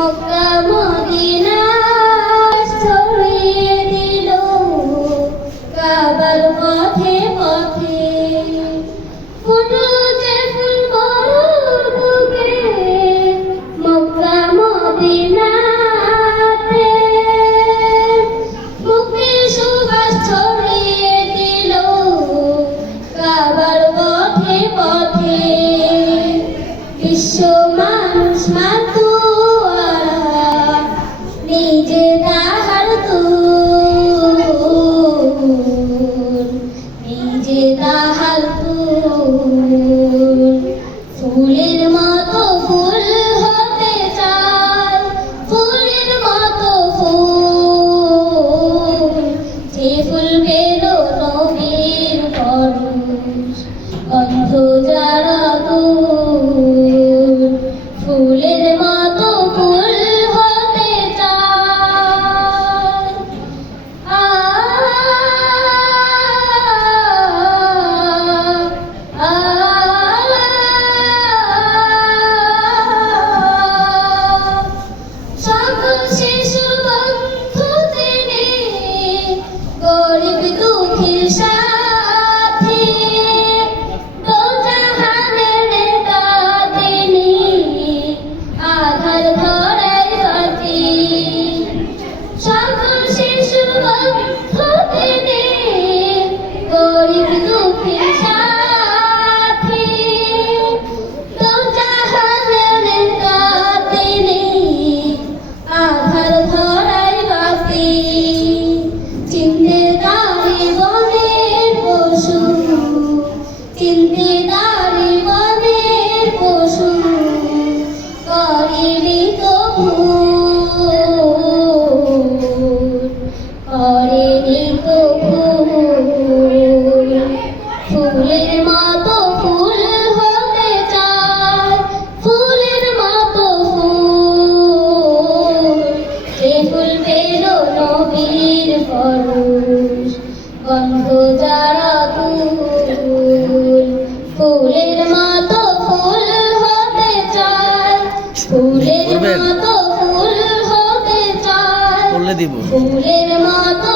Mecca Medina ছড়িয়ে দিল কাবার পথে পথে ফুটল যে ফুল মরুর বুকে মক্কা মদিনাতে মুক্তির সুবাস ছড়িয়ে দিল কাবার পথে পথে বিশ্ব মানুষ মাতুয়ারা নিজে তাহার তুল নিজে তাহার তুল ফুলের মতো ফুল হতে চায় ফুলের মতো ফুল যে ফুল পেল নবীর পরশ গন্ধ যারা ফুলের মতো ফুল হতে চায় সকল শিশু বন্ধু তিনি গরিব দুঃখীর সাথী দোজাহানের নেতা তিনি আধার ধরাই বাতি সকল শিশু বন্ধু তিনি গরিব দুঃখীর সাথী দোজাহানের নেতা তিনি আধার ধরাই বাতি চিনতে দাঁড়ি বনের পশু চিনতে দাঁড়ি বনের পশু করিলি তো করিলি তো ফুলের মতো ফুল হতে চায় ফুলের মতো ফুল যে ফুল পেল নবীর পরশ গন্ধ যারা তুল ফুলের মতো ফুল হতে চায় ফুলের মতো ফুল হতে চায় বললে দিব ফুলের মতো